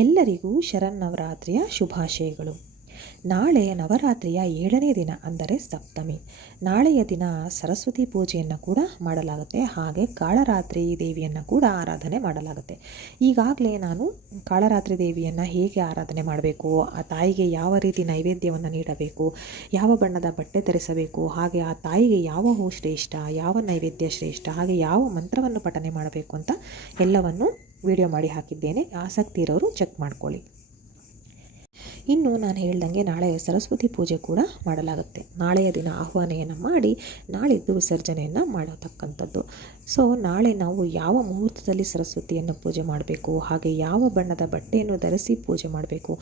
ಎಲ್ಲರಿಗೂ ಶರನ್ನವರಾತ್ರಿಯ ಶುಭಾಶಯಗಳು. ನಾಳೆ ನವರಾತ್ರಿಯ 7ನೇ ದಿನ ಅಂದರೆ ಸಪ್ತಮಿ. ನಾಳೆಯ ದಿನ ಸರಸ್ವತಿ ಪೂಜೆಯನ್ನು ಕೂಡ ಮಾಡಲಾಗುತ್ತೆ. ಹಾಗೆ ಕಾಳರಾತ್ರಿ ದೇವಿಯನ್ನು ಕೂಡ ಆರಾಧನೆ ಮಾಡಲಾಗುತ್ತೆ. ಈಗಾಗಲೇ ನಾನು ಕಾಳರಾತ್ರಿ ದೇವಿಯನ್ನು ಹೇಗೆ ಆರಾಧನೆ ಮಾಡಬೇಕು, ಆ ತಾಯಿಗೆ ಯಾವ ರೀತಿ ನೈವೇದ್ಯವನ್ನು ನೀಡಬೇಕು, ಯಾವ ಬಣ್ಣದ ಬಟ್ಟೆ ಧರಿಸಬೇಕು, ಹಾಗೆ ಆ ತಾಯಿಗೆ ಯಾವ ಹೂ ಶ್ರೇಷ್ಠ, ಯಾವ ನೈವೇದ್ಯ ಶ್ರೇಷ್ಠ, ಹಾಗೆ ಯಾವ ಮಂತ್ರವನ್ನು ಪಠನೆ ಮಾಡಬೇಕು ಅಂತ ಎಲ್ಲವನ್ನು ವಿಡಿಯೋ ಮಾಡಿ ಹಾಕಿದ್ದೇನೆ. ಆಸಕ್ತಿ ಇರೋರು ಚೆಕ್ ಮಾಡ್ಕೊಳ್ಳಿ. ಇನ್ನು ನಾನು ಹೇಳ್ದಂಗೆ ನಾಳೆ ಸರಸ್ವತಿ ಪೂಜೆ ಕೂಡ ಮಾಡಲಾಗುತ್ತೆ. ನಾಳೆಯ ದಿನ ಆಹ್ವಾನೆಯನ್ನು ಮಾಡಿ ನಾಳಿದ್ದು ವಿಸರ್ಜನೆಯನ್ನು ಮಾಡತಕ್ಕಂಥದ್ದು. ಸೊ ನಾಳೆ ನಾವು ಯಾವ ಮುಹೂರ್ತದಲ್ಲಿ ಸರಸ್ವತಿಯನ್ನು ಪೂಜೆ ಮಾಡಬೇಕು, ಹಾಗೆ ಯಾವ ಬಣ್ಣದ ಬಟ್ಟೆಯನ್ನು ಧರಿಸಿ ಪೂಜೆ ಮಾಡಬೇಕು,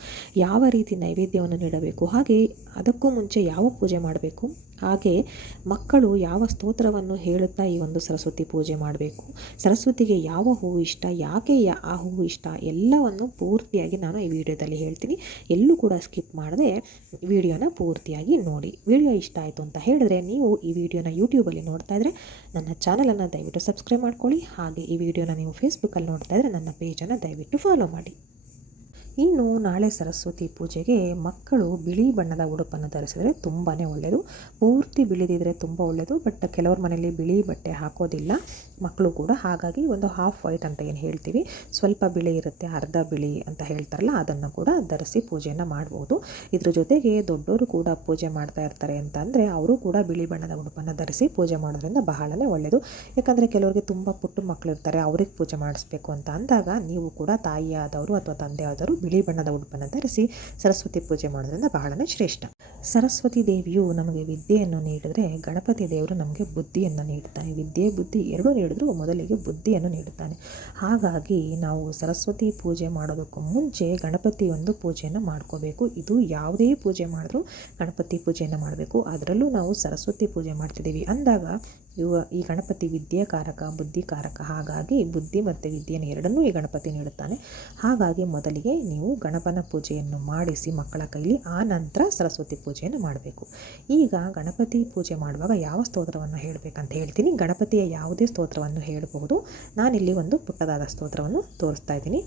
ಯಾವ ರೀತಿ ನೈವೇದ್ಯವನ್ನು ನೀಡಬೇಕು, ಹಾಗೆ ಅದಕ್ಕೂ ಮುಂಚೆ ಯಾವ ಪೂಜೆ ಮಾಡಬೇಕು, ಹಾಗೆ ಮಕ್ಕಳು ಯಾವ ಸ್ತೋತ್ರವನ್ನು ಹೇಳುತ್ತಾ ಈ ಒಂದು ಸರಸ್ವತಿ ಪೂಜೆ ಮಾಡಬೇಕು, ಸರಸ್ವತಿಗೆ ಯಾವ ಹೂವು ಇಷ್ಟ, ಯಾಕೆ ಆ ಹೂವು ಇಷ್ಟ, ಎಲ್ಲವನ್ನು ಪೂರ್ತಿಯಾಗಿ ನಾನು ಈ ವಿಡಿಯೋದಲ್ಲಿ ಹೇಳ್ತೀನಿ. ಎಲ್ಲೂ ಕೂಡ ಸ್ಕಿಪ್ ಮಾಡದೆ ವಿಡಿಯೋನ ಪೂರ್ತಿಯಾಗಿ ನೋಡಿ. ವಿಡಿಯೋ ಇಷ್ಟ ಆಯಿತು ಅಂತ ಹೇಳಿದ್ರೆ ನೀವು ಈ ವಿಡಿಯೋನ ಯೂಟ್ಯೂಬಲ್ಲಿ ನೋಡ್ತಾ ಇದ್ದರೆ ನನ್ನ ಚಾನಲನ್ನು ದಯವಿಟ್ಟು ಸಬ್ಸ್ಕ್ರೈಬ್ ಮಾಡ್ಕೊಳ್ಳಿ. ಹಾಗೆ ಈ ವಿಡಿಯೋನ ನೀವು ಫೇಸ್ಬುಕ್ಕಲ್ಲಿ ನೋಡ್ತಾ ಇದ್ದರೆ ನನ್ನ ಪೇಜನ್ನು ದಯವಿಟ್ಟು ಫಾಲೋ ಮಾಡಿ. ಇನ್ನು ನಾಳೆ ಸರಸ್ವತಿ ಪೂಜೆಗೆ ಮಕ್ಕಳು ಬಿಳಿ ಬಣ್ಣದ ಉಡುಪನ್ನು ಧರಿಸಿದರೆ ತುಂಬಾ ಒಳ್ಳೆಯದು. ಪೂರ್ತಿ ಬಿಳಿದಿದ್ರೆ ತುಂಬ ಒಳ್ಳೆಯದು. ಬಟ್ ಕೆಲವ್ರ ಮನೆಯಲ್ಲಿ ಬಿಳಿ ಬಟ್ಟೆ ಹಾಕೋದಿಲ್ಲ ಮಕ್ಕಳು ಕೂಡ. ಹಾಗಾಗಿ ಒಂದು ಹಾಫ್ ವೈಟ್ ಅಂತ ಏನು ಹೇಳ್ತೀವಿ, ಸ್ವಲ್ಪ ಬಿಳಿ ಇರುತ್ತೆ, ಅರ್ಧ ಬಿಳಿ ಅಂತ ಹೇಳ್ತಾರಲ್ಲ, ಅದನ್ನು ಕೂಡ ಧರಿಸಿ ಪೂಜೆಯನ್ನು ಮಾಡ್ಬೋದು. ಇದ್ರ ಜೊತೆಗೆ ದೊಡ್ಡವರು ಕೂಡ ಪೂಜೆ ಮಾಡ್ತಾ ಇರ್ತಾರೆ ಅಂತ ಅಂದರೆ ಅವರು ಕೂಡ ಬಿಳಿ ಬಣ್ಣದ ಉಡುಪನ್ನು ಧರಿಸಿ ಪೂಜೆ ಮಾಡೋದ್ರಿಂದ ಬಹಳನೇ ಒಳ್ಳೆಯದು. ಯಾಕಂದರೆ ಕೆಲವರಿಗೆ ತುಂಬ ಪುಟ್ಟ ಮಕ್ಕಳು ಇರ್ತಾರೆ, ಅವ್ರಿಗೆ ಪೂಜೆ ಮಾಡಿಸ್ಬೇಕು ಅಂತ ಅಂದಾಗ ನೀವು ಕೂಡ ತಾಯಿಯಾದವರು ಅಥವಾ ತಂದೆಯಾದವರು ಬಿಳಿ ಬಣ್ಣದ ಉಡುಪನ್ನು ಧರಿಸಿ ಸರಸ್ವತಿ ಪೂಜೆ ಮಾಡೋದ್ರಿಂದ ಬಹಳನೇ ಶ್ರೇಷ್ಠ. ಸರಸ್ವತಿ ದೇವಿಯು ನಮಗೆ ವಿದ್ಯೆಯನ್ನು ನೀಡಿದರೆ ಗಣಪತಿ ದೇವರು ನಮಗೆ ಬುದ್ಧಿಯನ್ನು ನೀಡುತ್ತಾನೆ. ವಿದ್ಯೆ ಬುದ್ಧಿ ಎರಡೂ ನೀಡಿದ್ರು ಮೊದಲಿಗೆ ಬುದ್ಧಿಯನ್ನು ನೀಡುತ್ತಾನೆ. ಹಾಗಾಗಿ ನಾವು ಸರಸ್ವತಿ ಪೂಜೆ ಮಾಡೋದಕ್ಕೂ ಮುಂಚೆ ಗಣಪತಿ ಒಂದು ಪೂಜೆಯನ್ನು ಮಾಡ್ಕೋಬೇಕು. ಇದು ಯಾವುದೇ ಪೂಜೆ ಮಾಡಿದ್ರೂ ಗಣಪತಿ ಪೂಜೆಯನ್ನು ಮಾಡಬೇಕು. ಅದರಲ್ಲೂ ನಾವು ಸರಸ್ವತಿ ಪೂಜೆ ಮಾಡ್ತಿದ್ದೀವಿ ಅಂದಾಗ ಈ ಗಣಪತಿ ವಿದ್ಯಾಕಾರಕ ಬುದ್ಧಿಕಾರಕ. ಹಾಗಾಗಿ ಬುದ್ಧಿ ಮತ್ತು ವಿದ್ಯೆಯನ್ನು ಎರಡನ್ನೂ ಈ ಗಣಪತಿ ನೀಡುತ್ತಾನೆ. ಹಾಗಾಗಿ ಮೊದಲಿಗೆ ನೀವು ಗಣಪನ ಪೂಜೆಯನ್ನು ಮಾಡಿಸಿ ಮಕ್ಕಳ ಕೈಲಿ, ಆ ನಂತರ ಸರಸ್ವತಿ ಪೂಜೆಯನ್ನು ಮಾಡಬೇಕು. ಈಗ ಗಣಪತಿ ಪೂಜೆ ಮಾಡುವಾಗ ಯಾವ ಸ್ತೋತ್ರವನ್ನು ಹೇಳಬೇಕಂತ ಹೇಳ್ತೀನಿ. ಗಣಪತಿಯ ಯಾವುದೇ ಸ್ತೋತ್ರವನ್ನು ಹೇಳಬಹುದು. ನಾನಿಲ್ಲಿ ಒಂದು ಪುಟ್ಟದಾದ ಸ್ತೋತ್ರವನ್ನು ತೋರಿಸ್ತಾ ಇದ್ದೀನಿ.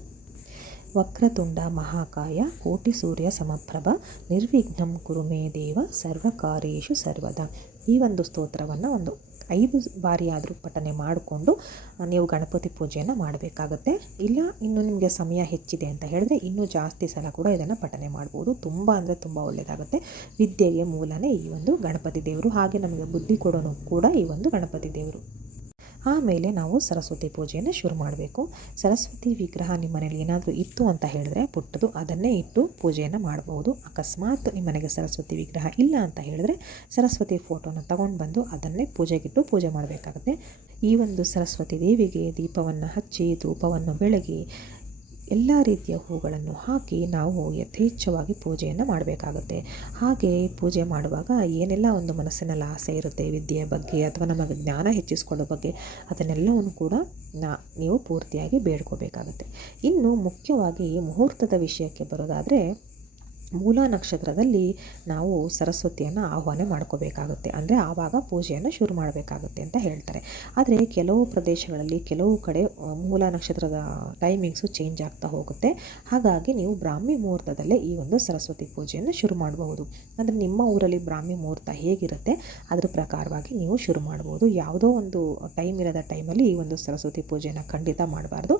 ವಕ್ರತುಂಡ ಮಹಾಕಾಯ ಕೋಟಿ ಸೂರ್ಯ ಸಮಪ್ರಭ ನಿರ್ವಿಘ್ನಂ ಕುರು ಮೇ ದೇವ ಸರ್ವಕಾರ್ಯೇಷು ಸರ್ವದಾ. ಈ ಒಂದು ಸ್ತೋತ್ರವನ್ನು ಒಂದು 5 ಬಾರಿ ಆದರೂ ಪಠನೆ ಮಾಡಿಕೊಂಡು ನೀವು ಗಣಪತಿ ಪೂಜೆಯನ್ನು ಮಾಡಬೇಕಾಗುತ್ತೆ. ಇಲ್ಲ ಇನ್ನು ನಿಮಗೆ ಸಮಯ ಹೆಚ್ಚಿದೆ ಅಂತ ಹೇಳಿದ್ರೆ ಇನ್ನೂ ಜಾಸ್ತಿ ಸಲ ಕೂಡ ಇದನ್ನು ಪಠನೆ ಮಾಡ್ಬೋದು. ತುಂಬ ಅಂದರೆ ತುಂಬ ಒಳ್ಳೆಯದಾಗುತ್ತೆ. ವಿದ್ಯೆಗೆ ಮೂಲನೇ ಈ ಒಂದು ಗಣಪತಿ ದೇವರು. ಹಾಗೆ ನಮಗೆ ಬುದ್ಧಿ ಕೊಡೋನು ಕೂಡ ಈ ಒಂದು ಗಣಪತಿ ದೇವರು. ಆಮೇಲೆ ನಾವು ಸರಸ್ವತಿ ಪೂಜೆಯನ್ನು ಶುರು ಮಾಡಬೇಕು. ಸರಸ್ವತಿ ವಿಗ್ರಹ ನಿಮ್ಮ ಮನೇಲಿ ಏನಾದರೂ ಇತ್ತು ಅಂತ ಹೇಳಿದ್ರೆ ಪುಟ್ಟದು, ಅದನ್ನೇ ಇಟ್ಟು ಪೂಜೆಯನ್ನು ಮಾಡಬಹುದು. ಅಕಸ್ಮಾತ್ ನಿಮ್ಮ ಮನೆಗೆ ಸರಸ್ವತಿ ವಿಗ್ರಹ ಇಲ್ಲ ಅಂತ ಹೇಳಿದ್ರೆ ಸರಸ್ವತಿ ಫೋಟೋನ ತಗೊಂಡು ಬಂದು ಅದನ್ನೇ ಪೂಜೆಗಿಟ್ಟು ಪೂಜೆ ಮಾಡಬೇಕಾಗುತ್ತೆ. ಈ ಒಂದು ಸರಸ್ವತಿ ದೇವಿಗೆ ದೀಪವನ್ನು ಹಚ್ಚಿ ಧೂಪವನ್ನು ಬೆಳಗಿ ಎಲ್ಲ ರೀತಿಯ ಹೂಗಳನ್ನು ಹಾಕಿ ನಾವು ಯಥೇಚ್ಛವಾಗಿ ಪೂಜೆಯನ್ನು ಮಾಡಬೇಕಾಗುತ್ತೆ. ಹಾಗೆ ಪೂಜೆ ಮಾಡುವಾಗ ಏನೆಲ್ಲ ಒಂದು ಮನಸ್ಸಿನಲ್ಲಿ ಆಸೆ ಇರುತ್ತೆ ವಿದ್ಯೆಯ ಬಗ್ಗೆ ಅಥವಾ ನಮಗೆ ಜ್ಞಾನ ಹೆಚ್ಚಿಸ್ಕೊಳ್ಳೋ ಬಗ್ಗೆ, ಅದನ್ನೆಲ್ಲವನ್ನು ಕೂಡ ನೀವು ಪೂರ್ತಿಯಾಗಿ ಬೇಡ್ಕೋಬೇಕಾಗುತ್ತೆ. ಇನ್ನು ಮುಖ್ಯವಾಗಿ ಮುಹೂರ್ತದ ವಿಷಯಕ್ಕೆ ಬರೋದಾದರೆ ಮೂಲ ನಕ್ಷತ್ರದಲ್ಲಿ ನಾವು ಸರಸ್ವತಿಯನ್ನು ಆಹ್ವಾನ ಮಾಡ್ಕೋಬೇಕಾಗುತ್ತೆ. ಅಂದರೆ ಆವಾಗ ಪೂಜೆಯನ್ನು ಶುರು ಮಾಡಬೇಕಾಗುತ್ತೆ ಅಂತ ಹೇಳ್ತಾರೆ. ಆದರೆ ಕೆಲವು ಪ್ರದೇಶಗಳಲ್ಲಿ ಕೆಲವು ಕಡೆ ಮೂಲ ನಕ್ಷತ್ರದ ಟೈಮಿಂಗ್ಸು ಚೇಂಜ್ ಆಗ್ತಾ ಹೋಗುತ್ತೆ. ಹಾಗಾಗಿ ನೀವು ಬ್ರಾಹ್ಮಿ ಮುಹೂರ್ತದಲ್ಲೇ ಈ ಒಂದು ಸರಸ್ವತಿ ಪೂಜೆಯನ್ನು ಶುರು ಮಾಡಬಹುದು. ಅಂದರೆ ನಿಮ್ಮ ಊರಲ್ಲಿ ಬ್ರಾಹ್ಮಿ ಮುಹೂರ್ತ ಹೇಗಿರುತ್ತೆ ಅದ್ರ ಪ್ರಕಾರವಾಗಿ ನೀವು ಶುರು ಮಾಡ್ಬೋದು. ಯಾವುದೋ ಒಂದು ಟೈಮ್ ಇರೋದ ಟೈಮಲ್ಲಿ ಈ ಒಂದು ಸರಸ್ವತಿ ಪೂಜೆಯನ್ನು ಖಂಡಿತ ಮಾಡಬಾರ್ದು.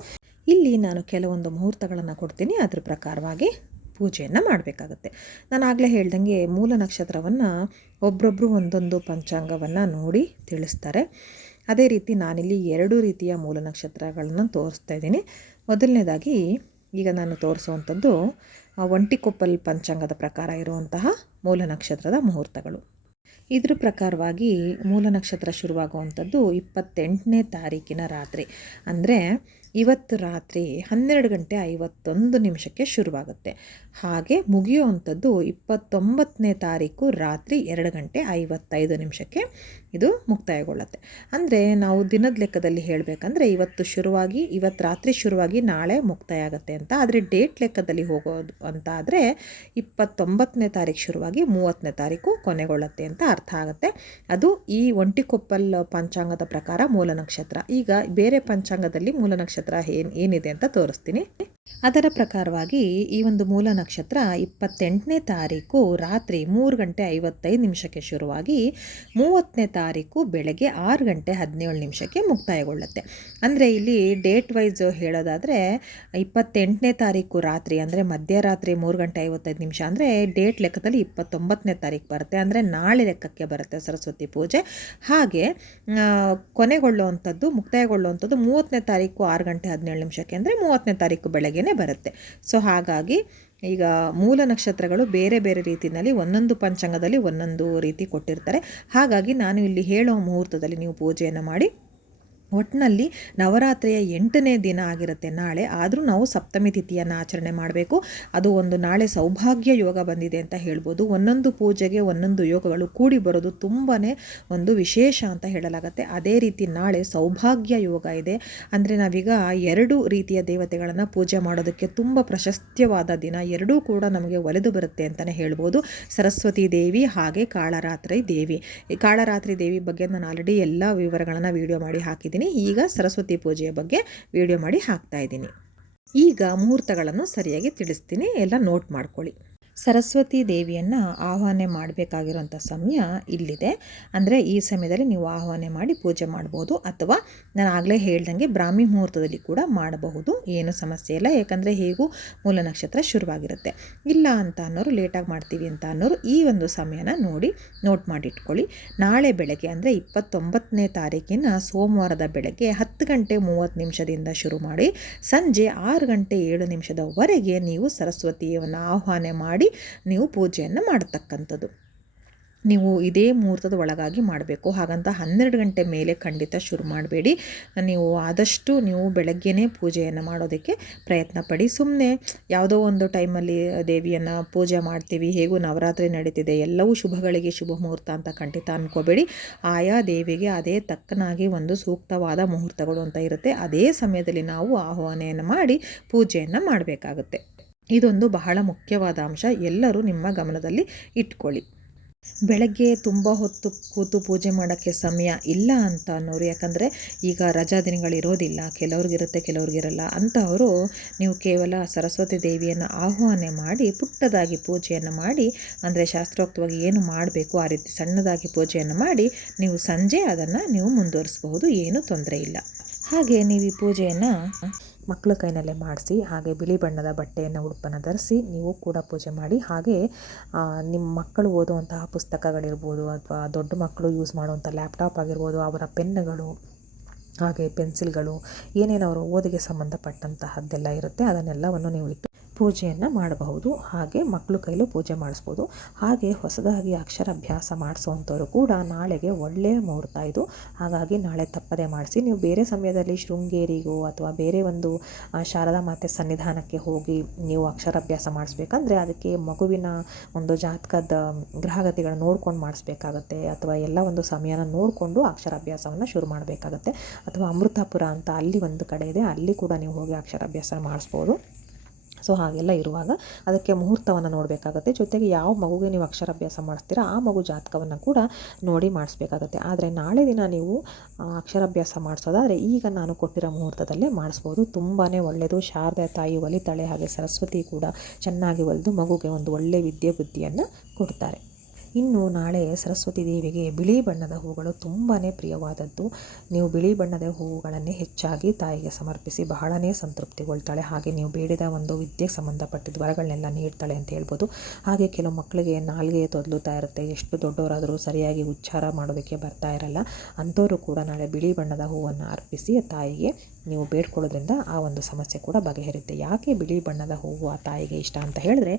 ಇಲ್ಲಿ ನಾನು ಕೆಲವೊಂದು ಮುಹೂರ್ತಗಳನ್ನು ಕೊಡ್ತೀನಿ, ಅದ್ರ ಪ್ರಕಾರವಾಗಿ ಪೂಜೆಯನ್ನು ಮಾಡಬೇಕಾಗತ್ತೆ. ನಾನು ಆಗಲೇ ಹೇಳ್ದಂಗೆ ಮೂಲ ನಕ್ಷತ್ರವನ್ನು ಒಬ್ಬರೊಬ್ಬರು ಒಂದೊಂದು ಪಂಚಾಂಗವನ್ನು ನೋಡಿ ತಿಳಿಸ್ತಾರೆ. ಅದೇ ರೀತಿ ನಾನಿಲ್ಲಿ 2 ರೀತಿಯ ಮೂಲ ನಕ್ಷತ್ರಗಳನ್ನು ತೋರಿಸ್ತಾ ಇದ್ದೀನಿ. ಮೊದಲನೇದಾಗಿ ಈಗ ನಾನು ತೋರಿಸುವಂಥದ್ದು ಒಂಟಿಕೊಪ್ಪಲ್ ಪಂಚಾಂಗದ ಪ್ರಕಾರ ಇರುವಂತಹ ಮೂಲ ನಕ್ಷತ್ರದ ಮುಹೂರ್ತಗಳು. ಇದ್ರ ಪ್ರಕಾರವಾಗಿ ಮೂಲ ನಕ್ಷತ್ರ ಶುರುವಾಗುವಂಥದ್ದು 28ನೇ ತಾರೀಕಿನ ರಾತ್ರಿ, ಅಂದರೆ ಇವತ್ತು ರಾತ್ರಿ 12:51 ಶುರುವಾಗುತ್ತೆ. ಹಾಗೆ ಮುಗಿಯುವಂಥದ್ದು 29ನೇ ತಾರೀಕು ರಾತ್ರಿ 2:55 ಇದು ಮುಕ್ತಾಯಗೊಳ್ಳುತ್ತೆ. ಅಂದರೆ ನಾವು ದಿನದ ಲೆಕ್ಕದಲ್ಲಿ ಹೇಳಬೇಕಂದ್ರೆ ಇವತ್ತು ರಾತ್ರಿ ಶುರುವಾಗಿ ನಾಳೆ ಮುಕ್ತಾಯ ಆಗುತ್ತೆ ಅಂತ. ಆದರೆ ಡೇಟ್ ಲೆಕ್ಕದಲ್ಲಿ ಹೋಗೋದು ಅಂತ ಆದರೆ 29ನೇ ತಾರೀಕು ಶುರುವಾಗಿ 30ನೇ ತಾರೀಕು ಕೊನೆಗೊಳ್ಳುತ್ತೆ ಅಂತ ಅರ್ಥ ಆಗುತ್ತೆ. ಅದು ಈ ಒಂಟಿಕೊಪ್ಪಲ್ ಪಂಚಾಂಗದ ಪ್ರಕಾರ ಮೂಲ ನಕ್ಷತ್ರ. ಈಗ ಬೇರೆ ಪಂಚಾಂಗದಲ್ಲಿ ಮೂಲ ನಕ್ಷತ್ರ ಏನಿದೆ ಅಂತ ತೋರಿಸ್ತೀನಿ. ಅದರ ಪ್ರಕಾರವಾಗಿ ಈ ಒಂದು ಮೂಲ ನಕ್ಷತ್ರ 28ನೇ ತಾರೀಕು ರಾತ್ರಿ 3 ಗಂಟೆ 55 ನಿಮಿಷಕ್ಕೆ ಶುರುವಾಗಿ 30ನೇ ತಾರೀಕು ಬೆಳಗ್ಗೆ 6 ಗಂಟೆ 17 ನಿಮಿಷಕ್ಕೆ ಮುಕ್ತಾಯಗೊಳ್ಳುತ್ತೆ. ಅಂದರೆ ಇಲ್ಲಿ ಡೇಟ್ ವೈಸ್ ಹೇಳೋದಾದರೆ 28ನೇ ತಾರೀಕು ರಾತ್ರಿ ಅಂದರೆ ಮಧ್ಯರಾತ್ರಿ 3 ಗಂಟೆ 55 ನಿಮಿಷ ಅಂದರೆ ಡೇಟ್ ಲೆಕ್ಕದಲ್ಲಿ 29ನೇ ತಾರೀಕು ಬರುತ್ತೆ. ಅಂದರೆ ನಾಳೆ ಲೆಕ್ಕಕ್ಕೆ ಬರುತ್ತೆ ಸರಸ್ವತಿ ಪೂಜೆ. ಹಾಗೆ ಮುಕ್ತಾಯಗೊಳ್ಳುವಂಥದ್ದು 30ನೇ ತಾರೀಕು 6 ಗಂಟೆ 17 ನಿಮಿಷಕ್ಕೆ ಅಂದರೆ 30ನೇ ತಾರೀಕು ಬೆಳಗ್ಗೆನೇ ಬರುತ್ತೆ. ಸೊ ಹಾಗಾಗಿ ಈಗ ಮೂಲ ನಕ್ಷತ್ರಗಳು ಬೇರೆ ಬೇರೆ ರೀತಿಯಲ್ಲಿ ಒಂದೊಂದು ಪಂಚಾಂಗದಲ್ಲಿ ಒಂದೊಂದು ರೀತಿ ಕೊಟ್ಟಿರ್ತಾರೆ. ಹಾಗಾಗಿ ನಾನು ಇಲ್ಲಿ ಹೇಳೋ ಮುಹೂರ್ತದಲ್ಲಿ ನೀವು ಪೂಜೆಯನ್ನು ಮಾಡಿ. ಒಟ್ಟಿನಲ್ಲಿ ನವರಾತ್ರಿಯ 8ನೇ ದಿನ ಆಗಿರುತ್ತೆ ನಾಳೆ. ಆದರೂ ನಾವು ಸಪ್ತಮಿ ತಿಥಿಯನ್ನು ಆಚರಣೆ ಮಾಡಬೇಕು. ಅದು ಒಂದು ನಾಳೆ ಸೌಭಾಗ್ಯ ಯೋಗ ಬಂದಿದೆ ಅಂತ ಹೇಳ್ಬೋದು. ಒಂದೊಂದು ಪೂಜೆಗೆ ಒಂದೊಂದು ಯೋಗಗಳು ಕೂಡಿ ಬರೋದು ತುಂಬಾ ಒಂದು ವಿಶೇಷ ಅಂತ ಹೇಳಲಾಗುತ್ತೆ. ಅದೇ ರೀತಿ ನಾಳೆ ಸೌಭಾಗ್ಯ ಯೋಗ ಇದೆ. ಅಂದರೆ ನಾವೀಗ 2 ರೀತಿಯ ದೇವತೆಗಳನ್ನು ಪೂಜೆ ಮಾಡೋದಕ್ಕೆ ತುಂಬ ಪ್ರಶಸ್ತ್ಯವಾದ ದಿನ. ಎರಡೂ ಕೂಡ ನಮಗೆ ಒಲಿದು ಬರುತ್ತೆ ಅಂತಲೇ ಹೇಳ್ಬೋದು. ಸರಸ್ವತಿ ದೇವಿ ಹಾಗೆ ಕಾಳರಾತ್ರಿ ದೇವಿ. ಈ ಕಾಳರಾತ್ರಿ ದೇವಿ ಬಗ್ಗೆ ನಾನು ಆಲ್ರೆಡಿ ಎಲ್ಲ ವಿವರಗಳನ್ನು ವಿಡಿಯೋ ಮಾಡಿ ಹಾಕಿದ್ದೀನಿ. ಈಗ ಸರಸ್ವತಿ ಪೂಜೆಯ ಬಗ್ಗೆ ವಿಡಿಯೋ ಮಾಡಿ ಹಾಕ್ತಾ ಇದ್ದೀನಿ. ಈಗ ಮುಹೂರ್ತಗಳನ್ನು ಸರಿಯಾಗಿ ತಿಳಿಸ್ತೀನಿ, ಎಲ್ಲ ನೋಟ್ ಮಾಡ್ಕೊಳ್ಳಿ. ಸರಸ್ವತಿ ದೇವಿಯನ್ನು ಆಹ್ವಾನ ಮಾಡಬೇಕಾಗಿರುವಂಥ ಸಮಯ ಇಲ್ಲಿದೆ. ಅಂದರೆ ಈ ಸಮಯದಲ್ಲಿ ನೀವು ಆಹ್ವಾನ ಮಾಡಿ ಪೂಜೆ ಮಾಡ್ಬೋದು, ಅಥವಾ ನಾನು ಆಗಲೇ ಹೇಳ್ದಂಗೆ ಬ್ರಾಹ್ಮಿ ಮುಹೂರ್ತದಲ್ಲಿ ಕೂಡ ಮಾಡಬಹುದು. ಏನು ಸಮಸ್ಯೆ ಇಲ್ಲ, ಯಾಕಂದರೆ ಹೇಗೂ ಮೂಲ ನಕ್ಷತ್ರ ಶುರುವಾಗಿರುತ್ತೆ. ಇಲ್ಲ ಅಂತ ಅನ್ನೋರು, ಲೇಟಾಗಿ ಮಾಡ್ತೀವಿ ಅಂತ ಅನ್ನೋರು ಈ ಒಂದು ಸಮಯನ ನೋಟ್ ಮಾಡಿಟ್ಕೊಳ್ಳಿ. ನಾಳೆ ಬೆಳಗ್ಗೆ ಅಂದರೆ 29ನೇ ತಾರೀಕಿನ ಸೋಮವಾರದ ಬೆಳಗ್ಗೆ 10 ಗಂಟೆ 30 ನಿಮಿಷದಿಂದ ಶುರು ಮಾಡಿ ಸಂಜೆ 6 ಗಂಟೆ 7 ನಿಮಿಷದವರೆಗೆ ನೀವು ಸರಸ್ವತಿಯನ್ನು ಆಹ್ವಾನ ಮಾಡಿ ನೀವು ಪೂಜೆಯನ್ನು ಮಾಡತಕ್ಕಂಥದ್ದು. ನೀವು ಇದೇ ಮುಹೂರ್ತದ ಒಳಗಾಗಿ ಮಾಡಬೇಕು. ಹಾಗಂತ 12 ಗಂಟೆ ಮೇಲೆ ಖಂಡಿತ ಶುರು ಮಾಡಬೇಡಿ. ನೀವು ಆದಷ್ಟು ಬೆಳಗ್ಗೆನೇ ಪೂಜೆಯನ್ನು ಮಾಡೋದಕ್ಕೆ ಪ್ರಯತ್ನ ಪಡಿ. ಸುಮ್ಮನೆ ಯಾವುದೋ ಒಂದು ಟೈಮಲ್ಲಿ ದೇವಿಯನ್ನು ಪೂಜೆ ಮಾಡ್ತೀವಿ, ಹೇಗೂ ನವರಾತ್ರಿ ನಡೀತಿದೆ, ಎಲ್ಲವೂ ಶುಭಗಳಿಗೆ ಶುಭ ಮುಹೂರ್ತ ಅಂತ ಖಂಡಿತ ಅಂದ್ಕೋಬೇಡಿ. ಆಯಾ ದೇವಿಗೆ ಅದೇ ತಕ್ಕನಾಗಿ ಒಂದು ಸೂಕ್ತವಾದ ಮುಹೂರ್ತಗಳು ಅಂತ ಇರುತ್ತೆ. ಅದೇ ಸಮಯದಲ್ಲಿ ನಾವು ಆಹ್ವಾನೆಯನ್ನು ಮಾಡಿ ಪೂಜೆಯನ್ನು ಮಾಡಬೇಕಾಗುತ್ತೆ. ಇದೊಂದು ಬಹಳ ಮುಖ್ಯವಾದ ಅಂಶ, ಎಲ್ಲರೂ ನಿಮ್ಮ ಗಮನದಲ್ಲಿ ಇಟ್ಕೊಳ್ಳಿ. ಬೆಳಗ್ಗೆ ತುಂಬ ಹೊತ್ತು ಕೂತು ಪೂಜೆ ಮಾಡೋಕ್ಕೆ ಸಮಯ ಇಲ್ಲ ಅಂತ ಅನ್ನೋರು, ಯಾಕಂದರೆ ಈಗ ರಜಾ ದಿನಗಳಿರೋದಿಲ್ಲ, ಕೆಲವ್ರಿಗಿರುತ್ತೆ ಕೆಲವ್ರಿಗಿರಲ್ಲ ಅಂಥವರು, ನೀವು ಕೇವಲ ಸರಸ್ವತಿ ದೇವಿಯನ್ನು ಆಹ್ವಾನ ಮಾಡಿ ಪುಟ್ಟದಾಗಿ ಪೂಜೆಯನ್ನು ಮಾಡಿ, ಅಂದರೆ ಶಾಸ್ತ್ರೋಕ್ತವಾಗಿ ಏನು ಮಾಡಬೇಕು ಆ ರೀತಿ ಸಣ್ಣದಾಗಿ ಪೂಜೆಯನ್ನು ಮಾಡಿ ನೀವು ಸಂಜೆ ಅದನ್ನು ನೀವು ಮುಂದುವರಿಸಬಹುದು, ಏನೂ ತೊಂದರೆ ಇಲ್ಲ. ಹಾಗೆ ನೀವು ಈ ಪೂಜೆಯನ್ನು ಮಕ್ಕಳ ಕೈನಲ್ಲೇ ಮಾಡಿಸಿ, ಹಾಗೆ ಬಿಳಿ ಬಣ್ಣದ ಬಟ್ಟೆಯನ್ನು ಉಡುಪನ್ನು ಧರಿಸಿ ನೀವು ಕೂಡ ಪೂಜೆ ಮಾಡಿ. ಹಾಗೆ ನಿಮ್ಮ ಮಕ್ಕಳು ಓದುವಂತಹ ಪುಸ್ತಕಗಳಿರ್ಬೋದು, ಅಥವಾ ದೊಡ್ಡ ಮಕ್ಕಳು ಯೂಸ್ ಮಾಡುವಂಥ ಲ್ಯಾಪ್ಟಾಪ್ ಆಗಿರ್ಬೋದು, ಅವರ ಪೆನ್ನುಗಳು ಹಾಗೆ ಪೆನ್ಸಿಲ್ಗಳು, ಏನೇನು ಅವರು ಓದಿಗೆ ಸಂಬಂಧಪಟ್ಟಂತಹದ್ದೆಲ್ಲ ಇರುತ್ತೆ ಅದನ್ನೆಲ್ಲವನ್ನು ನೀವು ಇಟ್ಟು ಪೂಜೆಯನ್ನು ಮಾಡಬಹುದು. ಹಾಗೆ ಮಕ್ಕಳು ಕೈಲೂ ಪೂಜೆ ಮಾಡಿಸ್ಬೋದು. ಹಾಗೆ ಹೊಸದಾಗಿ ಅಕ್ಷರಾಭ್ಯಾಸ ಮಾಡಿಸುವಂಥವ್ರು ಕೂಡ ನಾಳೆಗೆ ಒಳ್ಳೆಯ ಮುಹೂರ್ತ ಇದು. ಹಾಗಾಗಿ ನಾಳೆ ತಪ್ಪದೆ ಮಾಡಿಸಿ. ನೀವು ಬೇರೆ ಸಮಯದಲ್ಲಿ ಶೃಂಗೇರಿಗೋ ಅಥವಾ ಬೇರೆ ಒಂದು ಶಾರದಾ ಮಾತೆ ಸನ್ನಿಧಾನಕ್ಕೆ ಹೋಗಿ ನೀವು ಅಕ್ಷರಾಭ್ಯಾಸ ಮಾಡಿಸ್ಬೇಕಂದ್ರೆ ಅದಕ್ಕೆ ಮಗುವಿನ ಒಂದು ಜಾತಕದ ಗ್ರಹಗತಿಗಳನ್ನ ನೋಡ್ಕೊಂಡು ಮಾಡಿಸ್ಬೇಕಾಗತ್ತೆ, ಅಥವಾ ಎಲ್ಲ ಒಂದು ಸಮಯನ ನೋಡಿಕೊಂಡು ಅಕ್ಷರಾಭ್ಯಾಸವನ್ನು ಶುರು ಮಾಡಬೇಕಾಗತ್ತೆ. ಅಥವಾ ಅಮೃತಾಪುರ ಅಂತ ಅಲ್ಲಿ ಒಂದು ಕಡೆ ಇದೆ, ಅಲ್ಲಿ ಕೂಡ ನೀವು ಹೋಗಿ ಅಕ್ಷರಾಭ್ಯಾಸ ಮಾಡಿಸ್ಬೋದು. ಸೊ ಹಾಗೆಲ್ಲ ಇರುವಾಗ ಅದಕ್ಕೆ ಮುಹೂರ್ತವನ್ನು ನೋಡಬೇಕಾಗತ್ತೆ. ಜೊತೆಗೆ ಯಾವ ಮಗುಗೆ ನೀವು ಅಕ್ಷರಾಭ್ಯಾಸ ಮಾಡಿಸ್ತೀರಾ ಆ ಮಗು ಜಾತಕವನ್ನು ಕೂಡ ನೋಡಿ ಮಾಡಿಸ್ಬೇಕಾಗತ್ತೆ. ಆದರೆ ನಾಳೆ ದಿನ ನೀವು ಅಕ್ಷರಾಭ್ಯಾಸ ಮಾಡಿಸೋದಾದರೆ ಈಗ ನಾನು ಕೊಟ್ಟಿರೋ ಮುಹೂರ್ತದಲ್ಲೇ ಮಾಡಿಸ್ಬೋದು, ತುಂಬಾ ಒಳ್ಳೆಯದು. ಶಾರದೆ ತಾಯಿ ಒಲಿತಾಳೆ, ಹಾಗೆ ಸರಸ್ವತಿ ಕೂಡ ಚೆನ್ನಾಗಿ ಒಲಿದು ಮಗುಗೆ ಒಂದು ಒಳ್ಳೆಯ ವಿದ್ಯೆ ಬುದ್ಧಿಯನ್ನು ಕೊಡ್ತಾರೆ. ಇನ್ನು ನಾಳೆ ಸರಸ್ವತಿ ದೇವಿಗೆ ಬಿಳಿ ಬಣ್ಣದ ಹೂಗಳು ತುಂಬಾ ಪ್ರಿಯವಾದದ್ದು. ನೀವು ಬಿಳಿ ಬಣ್ಣದ ಹೂವುಗಳನ್ನೇ ಹೆಚ್ಚಾಗಿ ತಾಯಿಗೆ ಸಮರ್ಪಿಸಿ ಬಹಳನೇ ಸಂತೃಪ್ತಿಗೊಳ್ತಾಳೆ. ಹಾಗೆ ನೀವು ಬೇಡಿದ ಒಂದು ವಿದ್ಯೆಗೆ ಸಂಬಂಧಪಟ್ಟಿದ್ದ ವರಗಳನ್ನೆಲ್ಲ ನೀಡ್ತಾಳೆ ಅಂತ ಹೇಳ್ಬೋದು. ಹಾಗೆ ಕೆಲವು ಮಕ್ಕಳಿಗೆ ನಾಲಿಗೆ ತೊದಲುತ್ತಾ ಇರುತ್ತೆ, ಎಷ್ಟು ದೊಡ್ಡವರಾದರೂ ಸರಿಯಾಗಿ ಉಚ್ಚಾರ ಮಾಡೋದಕ್ಕೆ ಬರ್ತಾ ಇರಲ್ಲ, ಅಂಥವರು ಕೂಡ ನಾಳೆ ಬಿಳಿ ಬಣ್ಣದ ಹೂವನ್ನು ಅರ್ಪಿಸಿ ತಾಯಿಗೆ ನೀವು ಬೇಡ್ಕೊಳ್ಳೋದ್ರಿಂದ ಆ ಒಂದು ಸಮಸ್ಯೆ ಕೂಡ ಬಗೆಹರಿಯುತ್ತೆ. ಯಾಕೆ ಬಿಳಿ ಬಣ್ಣದ ಹೂವು ಆ ತಾಯಿಗೆ ಇಷ್ಟ ಅಂತ ಹೇಳಿದ್ರೆ,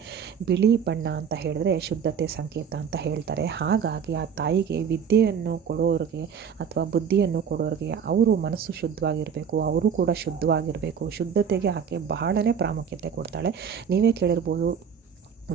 ಬಿಳಿ ಬಣ್ಣ ಅಂತ ಹೇಳಿದ್ರೆ ಶುದ್ಧತೆ ಸಂಕೇತ ಅಂತ ಹೇಳ್ತಾರೆ. ಹಾಗಾಗಿ ಆ ತಾಯಿಗೆ ವಿದ್ಯೆಯನ್ನು ಕೊಡೋರಿಗೆ ಅಥವಾ ಬುದ್ಧಿಯನ್ನು ಕೊಡೋರಿಗೆ ಅವರು ಮನಸ್ಸು ಶುದ್ಧವಾಗಿರಬೇಕು, ಅವರು ಕೂಡ ಶುದ್ಧವಾಗಿರಬೇಕು. ಶುದ್ಧತೆಗೆ ಆಕೆ ಬಹಳನೇ ಪ್ರಾಮುಖ್ಯತೆ ಕೊಡ್ತಾಳೆ. ನೀವೇ ಕೇಳಿರ್ಬೋದು,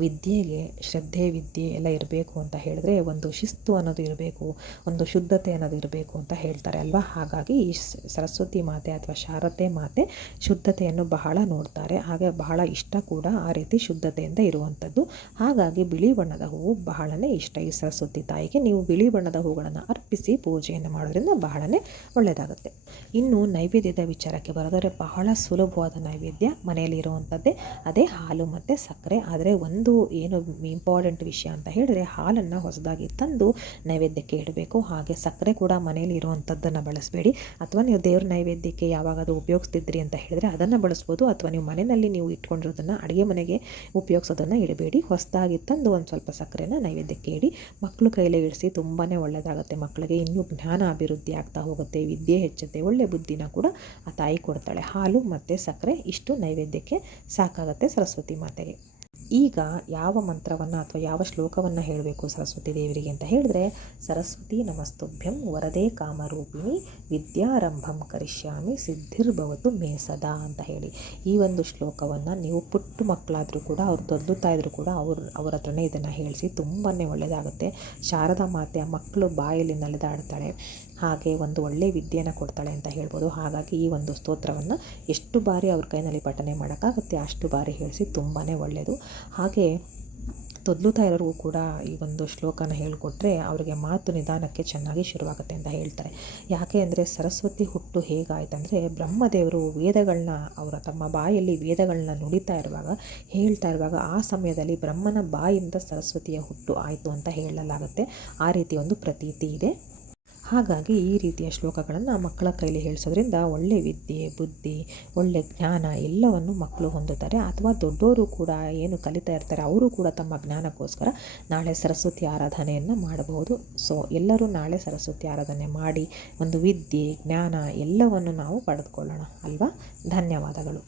ವಿದ್ಯೆಗೆ ಶ್ರದ್ಧೆ ವಿದ್ಯೆ ಎಲ್ಲ ಇರಬೇಕು ಅಂತ ಹೇಳಿದ್ರೆ ಒಂದು ಶಿಸ್ತು ಅನ್ನೋದು ಇರಬೇಕು, ಒಂದು ಶುದ್ಧತೆ ಅನ್ನೋದು ಇರಬೇಕು ಅಂತ ಹೇಳ್ತಾರೆ ಅಲ್ವಾ. ಹಾಗಾಗಿ ಈ ಸರಸ್ವತಿ ಮಾತೆ ಅಥವಾ ಶಾರದೆ ಮಾತೆ ಶುದ್ಧತೆಯನ್ನು ಬಹಳ ನೋಡ್ತಾರೆ, ಹಾಗೆ ಬಹಳ ಇಷ್ಟ ಕೂಡ ಆ ರೀತಿ ಶುದ್ಧತೆಯಿಂದ ಇರುವಂಥದ್ದು. ಹಾಗಾಗಿ ಬಿಳಿ ಬಣ್ಣದ ಹೂವು ಬಹಳನೇ ಇಷ್ಟ ಈ ಸರಸ್ವತಿ ತಾಯಿಗೆ. ನೀವು ಬಿಳಿ ಬಣ್ಣದ ಹೂಗಳನ್ನು ಅರ್ಪಿಸಿ ಪೂಜೆಯನ್ನು ಮಾಡೋದ್ರಿಂದ ಬಹಳನೇ ಒಳ್ಳೆಯದಾಗುತ್ತೆ. ಇನ್ನು ನೈವೇದ್ಯದ ವಿಚಾರಕ್ಕೆ ಬರೋದಾದರೆ ಬಹಳ ಸುಲಭವಾದ ನೈವೇದ್ಯ ಮನೆಯಲ್ಲಿ ಇರುವಂಥದ್ದೇ, ಅದೇ ಹಾಲು ಮತ್ತು ಸಕ್ಕರೆ. ಆದರೆ ಒಂದು ಏನು ಇಂಪಾರ್ಟೆಂಟ್ ವಿಷಯ ಅಂತ ಹೇಳಿದ್ರೆ ಹಾಲನ್ನು ಹೊಸದಾಗಿ ತಂದು ನೈವೇದ್ಯಕ್ಕೆ ಇಡಬೇಕು. ಹಾಗೆ ಸಕ್ಕರೆ ಕೂಡ ಮನೆಯಲ್ಲಿ ಇರುವಂಥದ್ದನ್ನು ಬಳಸಬೇಡಿ, ಅಥವಾ ನೀವು ದೇವ್ರ ನೈವೇದ್ಯಕ್ಕೆ ಯಾವಾಗ ಅದು ಉಪಯೋಗಿಸ್ತಿದ್ರಿ ಅಂತ ಹೇಳಿದ್ರೆ ಅದನ್ನು ಬಳಸ್ಬೋದು, ಅಥವಾ ನೀವು ಮನೆಯಲ್ಲಿ ನೀವು ಇಟ್ಕೊಂಡಿರೋದನ್ನು ಅಡುಗೆ ಮನೆಗೆ ಉಪಯೋಗಿಸೋದನ್ನು ಇಡಬೇಡಿ. ಹೊಸದಾಗಿ ತಂದು ಒಂದು ಸ್ವಲ್ಪ ಸಕ್ಕರೆನ ನೈವೇದ್ಯಕ್ಕೆ ಇಡಿ. ಮಕ್ಕಳು ಕೈಲೇ ಇಡಿಸಿ, ತುಂಬಾ ಒಳ್ಳೆಯದಾಗುತ್ತೆ. ಮಕ್ಕಳಿಗೆ ಇನ್ನೂ ಜ್ಞಾನ ಅಭಿವೃದ್ಧಿ ಆಗ್ತಾ ಹೋಗುತ್ತೆ, ವಿದ್ಯೆ ಹೆಚ್ಚುತ್ತೆ, ಒಳ್ಳೆ ಬುದ್ಧಿನ ಕೂಡ ಆ ತಾಯಿ ಕೊಡ್ತಾಳೆ. ಹಾಲು ಮತ್ತು ಸಕ್ಕರೆ ಇಷ್ಟು ನೈವೇದ್ಯಕ್ಕೆ ಸಾಕಾಗುತ್ತೆ ಸರಸ್ವತಿ ಮಾತೆಗೆ. ಈಗ ಯಾವ ಮಂತ್ರವನ್ನು ಅಥವಾ ಯಾವ ಶ್ಲೋಕವನ್ನು ಹೇಳಬೇಕು ಸರಸ್ವತಿ ದೇವರಿಗೆ ಅಂತ ಹೇಳಿದ್ರೆ, ಸರಸ್ವತಿ ನಮಸ್ತುಭ್ಯಂ ವರದೇ ಕಾಮರೂಪಿಣಿ ವಿದ್ಯಾರಂಭಂ ಕರಿಷ್ಯಾಮಿ ಸಿದ್ಧಿರ್ಭವತು ಮೇ ಸದಾ ಅಂತ ಹೇಳಿ. ಈ ಒಂದು ಶ್ಲೋಕವನ್ನು ನೀವು ಪುಟ್ಟ ಮಕ್ಕಳಾದರೂ ಕೂಡ, ಅವ್ರು ತೊದಲುತ್ತಾ ಇದ್ರೂ ಕೂಡ ಅವ್ರ ಹತ್ರನೇ ಇದನ್ನು ಹೇಳಿಸಿ, ತುಂಬಾ ಒಳ್ಳೆಯದಾಗುತ್ತೆ. ಶಾರದಾ ಮಾತೆಯ ಮಕ್ಕಳು ಬಾಯಲ್ಲಿ ನಲಿದಾಡ್ತಾಳೆ, ಹಾಗೆ ಒಂದು ಒಳ್ಳೆಯ ವಿದ್ಯೆಯನ್ನು ಕೊಡ್ತಾಳೆ ಅಂತ ಹೇಳ್ಬೋದು. ಹಾಗಾಗಿ ಈ ಒಂದು ಸ್ತೋತ್ರವನ್ನು ಎಷ್ಟು ಬಾರಿ ಅವ್ರ ಕೈನಲ್ಲಿ ಪಠನೆ ಮಾಡೋಕ್ಕಾಗುತ್ತೆ ಅಷ್ಟು ಬಾರಿ ಹೇಳಿಸಿ, ತುಂಬಾ ಒಳ್ಳೆಯದು. ಹಾಗೆ ತೊದಲುತ್ತಾ ಇರೋರಿಗೂ ಕೂಡ ಈ ಒಂದು ಶ್ಲೋಕನ ಹೇಳಿಕೊಟ್ರೆ ಅವರಿಗೆ ಮಾತು ನಿಧಾನಕ್ಕೆ ಚೆನ್ನಾಗಿ ಶುರುವಾಗುತ್ತೆ ಅಂತ ಹೇಳ್ತಾರೆ. ಯಾಕೆ ಅಂದರೆ ಸರಸ್ವತಿ ಹುಟ್ಟು ಹೇಗಾಯ್ತಂದರೆ, ಬ್ರಹ್ಮದೇವರು ವೇದಗಳನ್ನ ತಮ್ಮ ಬಾಯಲ್ಲಿ ವೇದಗಳನ್ನ ನುಡಿತಾ ಇರುವಾಗ, ಹೇಳ್ತಾ ಇರುವಾಗ ಆ ಸಮಯದಲ್ಲಿ ಬ್ರಹ್ಮನ ಬಾಯಿಂದ ಸರಸ್ವತಿಯ ಹುಟ್ಟು ಆಯಿತು ಅಂತ ಹೇಳಲಾಗುತ್ತೆ. ಆ ರೀತಿ ಒಂದು ಪ್ರತೀತಿ ಇದೆ. ಹಾಗಾಗಿ ಈ ರೀತಿಯ ಶ್ಲೋಕಗಳನ್ನು ಮಕ್ಕಳ ಕೈಲಿ ಹೇಳಿಸೋದ್ರಿಂದ ಒಳ್ಳೆ ವಿದ್ಯೆ, ಬುದ್ಧಿ, ಒಳ್ಳೆ ಜ್ಞಾನ ಎಲ್ಲವನ್ನು ಮಕ್ಕಳು ಹೊಂದುತ್ತಾರೆ. ಅಥವಾ ದೊಡ್ಡವರು ಕೂಡ ಏನು ಕಲಿತಾ ಇರ್ತಾರೆ ಅವರು ಕೂಡ ತಮ್ಮ ಜ್ಞಾನಕ್ಕೋಸ್ಕರ ನಾಳೆ ಸರಸ್ವತಿ ಆರಾಧನೆಯನ್ನು ಮಾಡಬಹುದು. ಸೊ ಎಲ್ಲರೂ ನಾಳೆ ಸರಸ್ವತಿ ಆರಾಧನೆ ಮಾಡಿ ಒಂದು ವಿದ್ಯೆ, ಜ್ಞಾನ ಎಲ್ಲವನ್ನು ನಾವು ಪಡೆದುಕೊಳ್ಳೋಣ ಅಲ್ವಾ. ಧನ್ಯವಾದಗಳು.